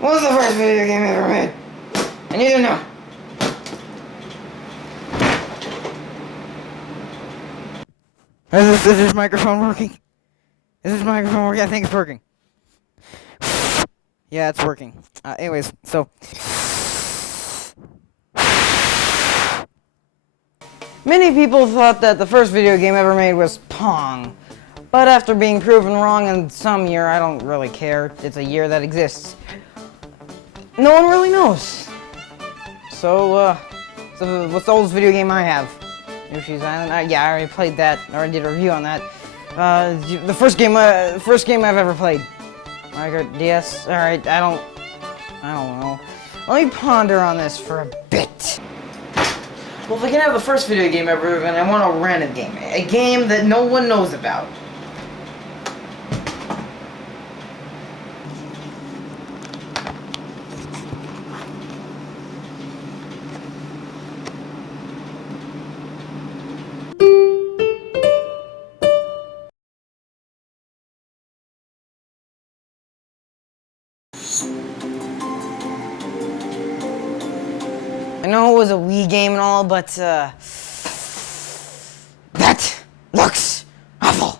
What was the first video game ever made? I need to know. Is this microphone working? Is this microphone working? I think it's working. Yeah, it's working. Anyways, so... Many people thought that the first video game ever made was Pong. But after being proven wrong in some year, I don't really care. It's a year that exists. No one really knows. So what's the oldest video game I have? Yoshi's Island? Yeah, I already played that. I already did a review on that. The first game I've ever played. Mario Kart DS? Alright, I don't know. Let me ponder on this for a bit. Well, if I can have the first video game ever, then I want a random game. A game that no one knows about. I know it was a Wii game and all, but, that looks awful.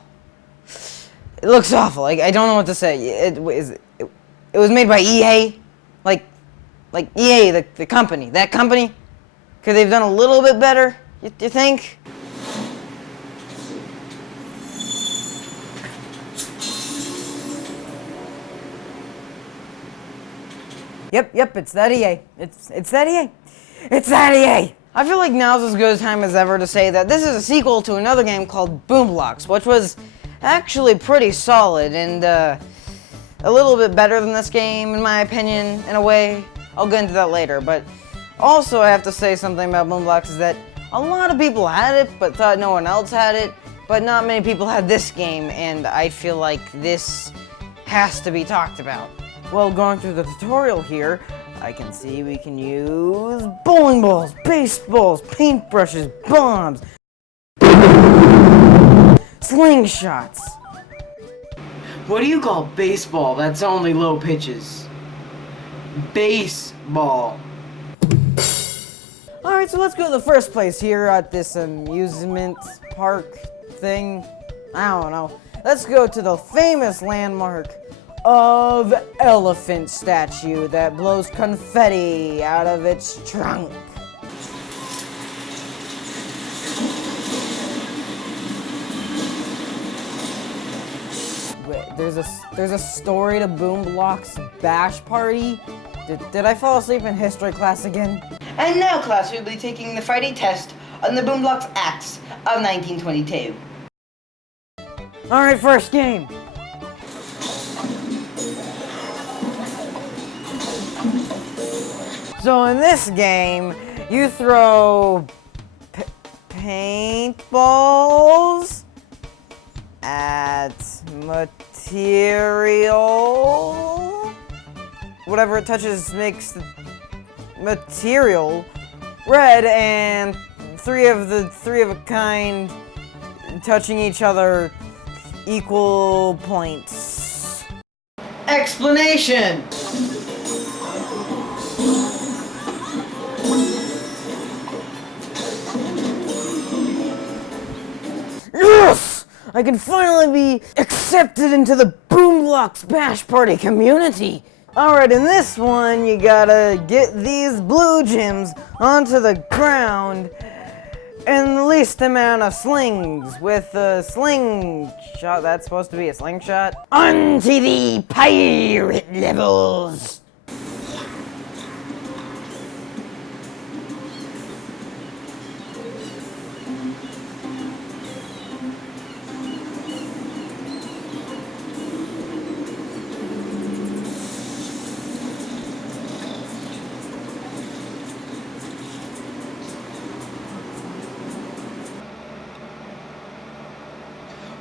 It looks awful. I don't know what to say. It was made by EA. Like EA, the company. That company? Could they've done a little bit better, you think? Yep, it's that EA. It's that EA. It's that EA! I feel like now's as good a time as ever to say that this is a sequel to another game called Blox, which was actually pretty solid and a little bit better than this game, in my opinion, in a way. I'll get into that later, but also I have to say something about Blox is that a lot of people had it, but thought no one else had it, but not many people had this game, and I feel like this has to be talked about. Well, going through the tutorial here, I can see we can use bowling balls, baseballs, paintbrushes, bombs, slingshots. What do you call baseball? That's only low pitches. Baseball. Alright, so let's go to the first place here at this amusement park thing. I don't know. Let's go to the famous landmark of elephant statue that blows confetti out of its trunk. Wait, there's a story to Blox's bash party? Did I fall asleep in history class again? And now, class, we'll be taking the Friday test on the Blox Acts of 1922. Alright, first game. So in this game, you throw paintballs at material. Whatever it touches makes the material red, and three of a kind touching each other equal points. Explanation! Yes! I can finally be accepted into the Blox Bash Party community! Alright, in this one, you gotta get these blue gems onto the ground in the least amount of slings with a slingshot. That's supposed to be a slingshot. Onto the pirate levels!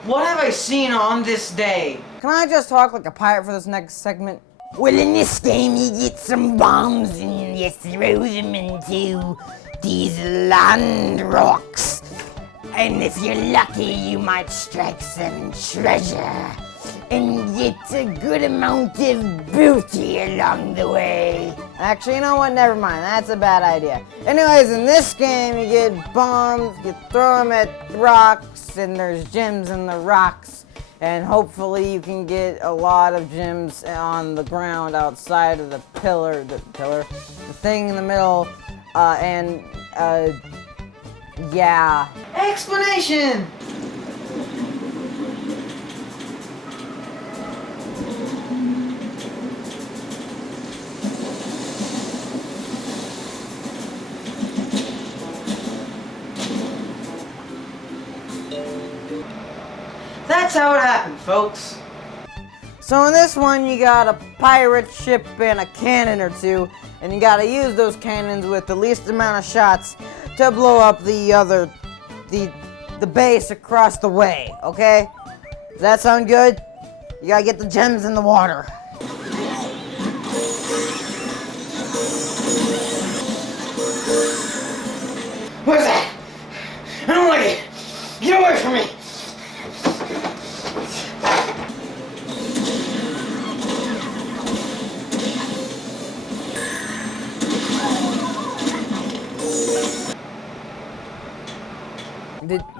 What have I seen on this day? Can I just talk like a pirate for this next segment? Well, in this game, you get some bombs and you throw them into these land rocks. And if you're lucky, you might strike some treasure. and get a good amount of booty along the way. Actually, you know what? Never mind. That's a bad idea. Anyways, in this game, you get bombs, you throw them at rocks, and there's gems in the rocks. And hopefully you can get a lot of gems on the ground outside of the thing in the middle, yeah. Explanation! That's how it happened, folks. So in this one, you got a pirate ship and a cannon or two, and you gotta use those cannons with the least amount of shots to blow up the base across the way, okay? Does that sound good? You gotta get the gems in the water. What's that? I don't like it. Get away from me.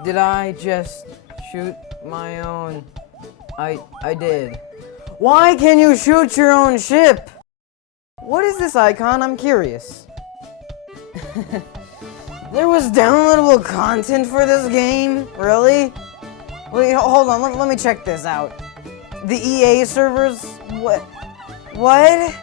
Did I just shoot my own? I did. Why can you shoot your own ship? What is this icon? I'm curious. There was downloadable content for this game? Really? Wait, hold on, let me check this out. The EA servers? What?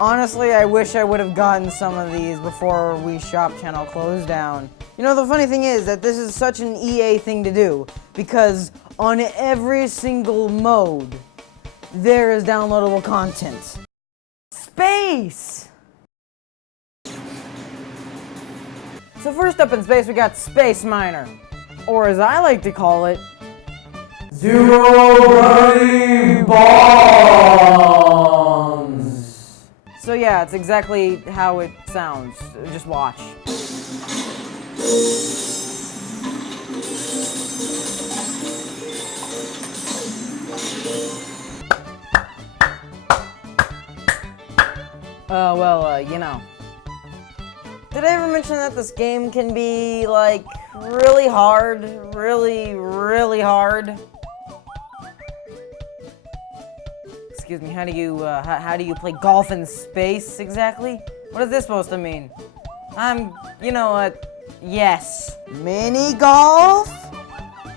Honestly, I wish I would have gotten some of these before Wii Shop channel closed down. You know, the funny thing is that this is such an EA thing to do, because on every single mode, there is downloadable content. Space! So first up in space, we got Space Miner, or as I like to call it, Zero Gravity Bombs! So yeah, it's exactly how it sounds. Just watch. You know. Did I ever mention that this game can be, like, really hard? Really hard? Excuse me, how do you play golf in space, exactly? What is this supposed to mean? You know what? Yes. Mini golf?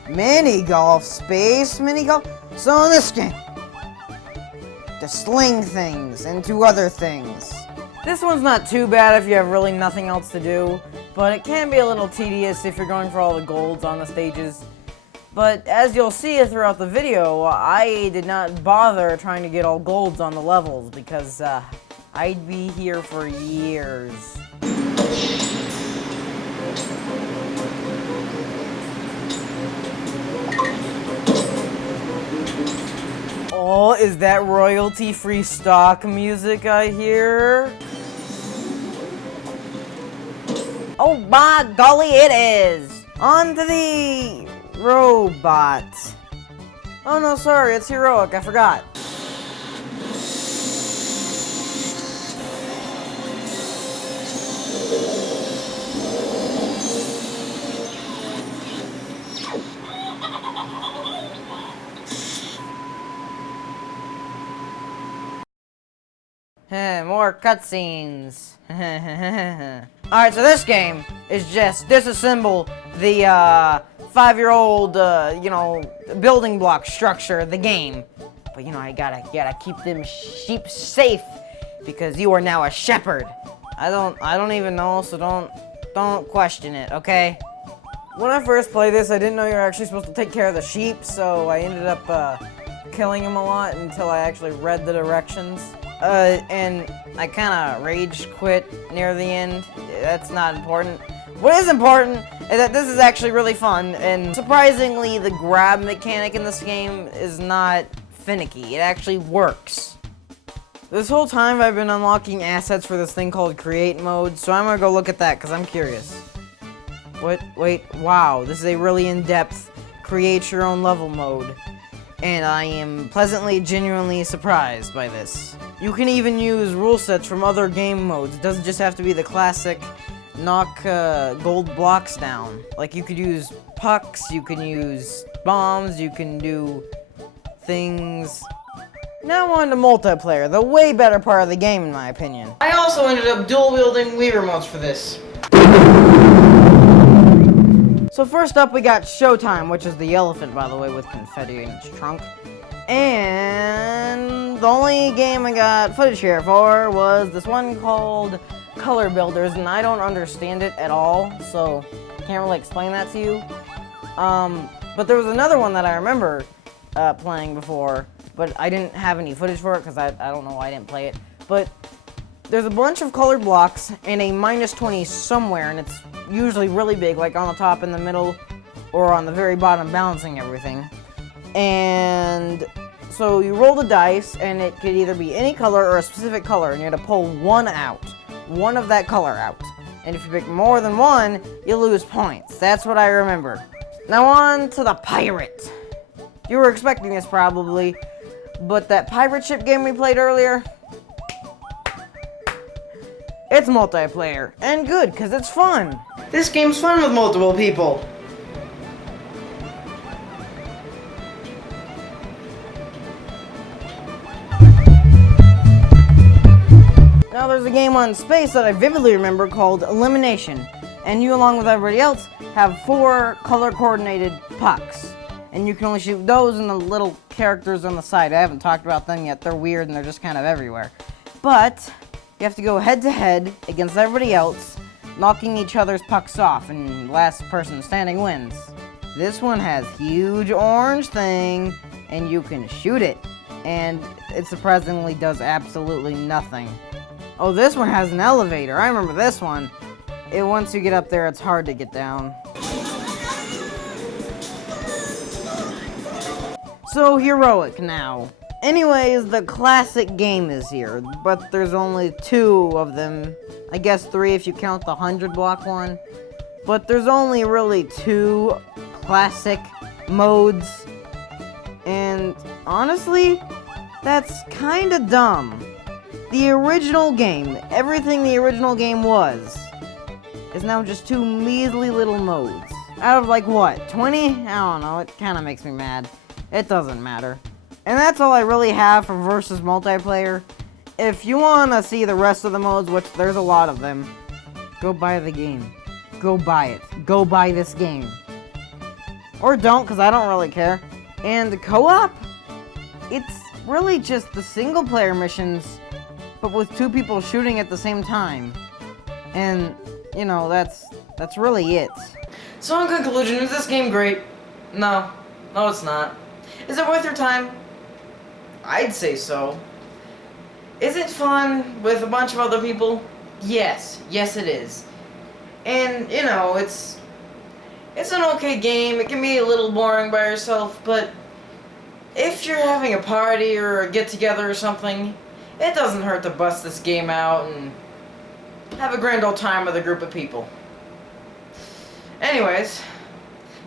Mini golf, space mini golf? So in this game, to sling things into other things. This one's not too bad if you have really nothing else to do, but it can be a little tedious if you're going for all the golds on the stages. But as you'll see throughout the video, I did not bother trying to get all golds on the levels because I'd be here for years. Oh, is that royalty-free stock music I hear? Oh, by golly, it is! On to the robot. Oh no, sorry, it's heroic, I forgot. More cutscenes. Alright, so this game is just disassemble the 5-year-old, building block structure of the game. But you know, I gotta keep them sheep safe because you are now a shepherd. I don't even know, so don't question it, okay? When I first played this, I didn't know you were actually supposed to take care of the sheep, so I ended up killing them a lot until I actually read the directions. And I kinda rage quit near the end. That's not important. What is important is that this is actually really fun, and surprisingly, the grab mechanic in this game is not finicky. It actually works. This whole time I've been unlocking assets for this thing called create mode, so I'm gonna go look at that because I'm curious. Wait, wow, this is a really in-depth create your own level mode. and I am pleasantly, genuinely surprised by this. You can even use rule sets from other game modes. It doesn't just have to be the classic knock gold blocks down. Like, you could use pucks, you can use bombs, you can do things. Now on to multiplayer, the way better part of the game in my opinion. I also ended up dual-wielding Wii remotes for this. So first up we got Showtime, which is the elephant, by the way, with confetti in its trunk. And the only game I got footage here for was this one called Color Builders, and I don't understand it at all, so can't really explain that to you. But there was another one that I remember playing before, but I didn't have any footage for it because I don't know why I didn't play it. But there's a bunch of colored blocks and a -20 somewhere, and it's usually really big, like on the top, in the middle, or on the very bottom, balancing everything. And so you roll the dice, and it could either be any color or a specific color, and you have to pull one out. One of that color out. And if you pick more than one, you lose points. That's what I remember. Now on to the pirate. You were expecting this probably, but that pirate ship game we played earlier, it's multiplayer, and good, because it's fun. This game's fun with multiple people. Now there's a game on Space that I vividly remember called Elimination, and you, along with everybody else, have 4 color-coordinated pucks. And you can only shoot those and the little characters on the side. I haven't talked about them yet. They're weird and they're just kind of everywhere. But you have to go head-to-head against everybody else, knocking each other's pucks off, and last person standing wins. This one has huge orange thing, and you can shoot it. And it surprisingly does absolutely nothing. Oh, this one has an elevator. I remember this one. Once you get up there, it's hard to get down. So heroic now. Anyways, the classic game is here, but there's only 2 of them. I guess 3 if you count the 100-block one. But there's only really 2 classic modes. And honestly, that's kinda dumb. The original game, everything the original game was, is now just 2 measly little modes. Out of like what, 20? I don't know, it kinda makes me mad. It doesn't matter. And that's all I really have for versus multiplayer. If you want to see the rest of the modes, which there's a lot of them, go buy the game. Go buy it. Go buy this game. Or don't, because I don't really care. And the co-op? It's really just the single-player missions, but with 2 people shooting at the same time. And, you know, that's really it. So in conclusion, is this game great? No. No, it's not. Is it worth your time? I'd say so. Is it fun with a bunch of other people? Yes. Yes, it is. And, you know, it's an okay game. It can be a little boring by yourself, but if you're having a party or a get-together or something, it doesn't hurt to bust this game out and have a grand old time with a group of people. Anyways,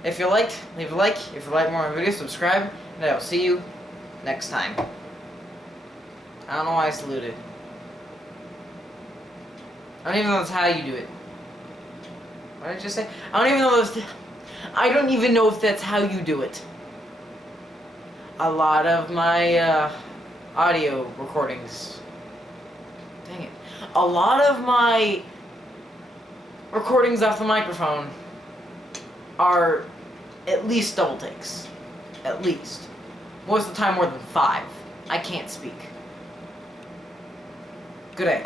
if you liked, leave a like. If you like more of my videos, subscribe. And I will see you next time. I don't know why I saluted. I don't even know that's how you do it. What did I just say? I don't even know if that's how you do it. A lot of my audio recordings. Dang it. A lot of my recordings off the microphone are at least double takes. At least. Most of the time more than 5. I can't speak. Good day.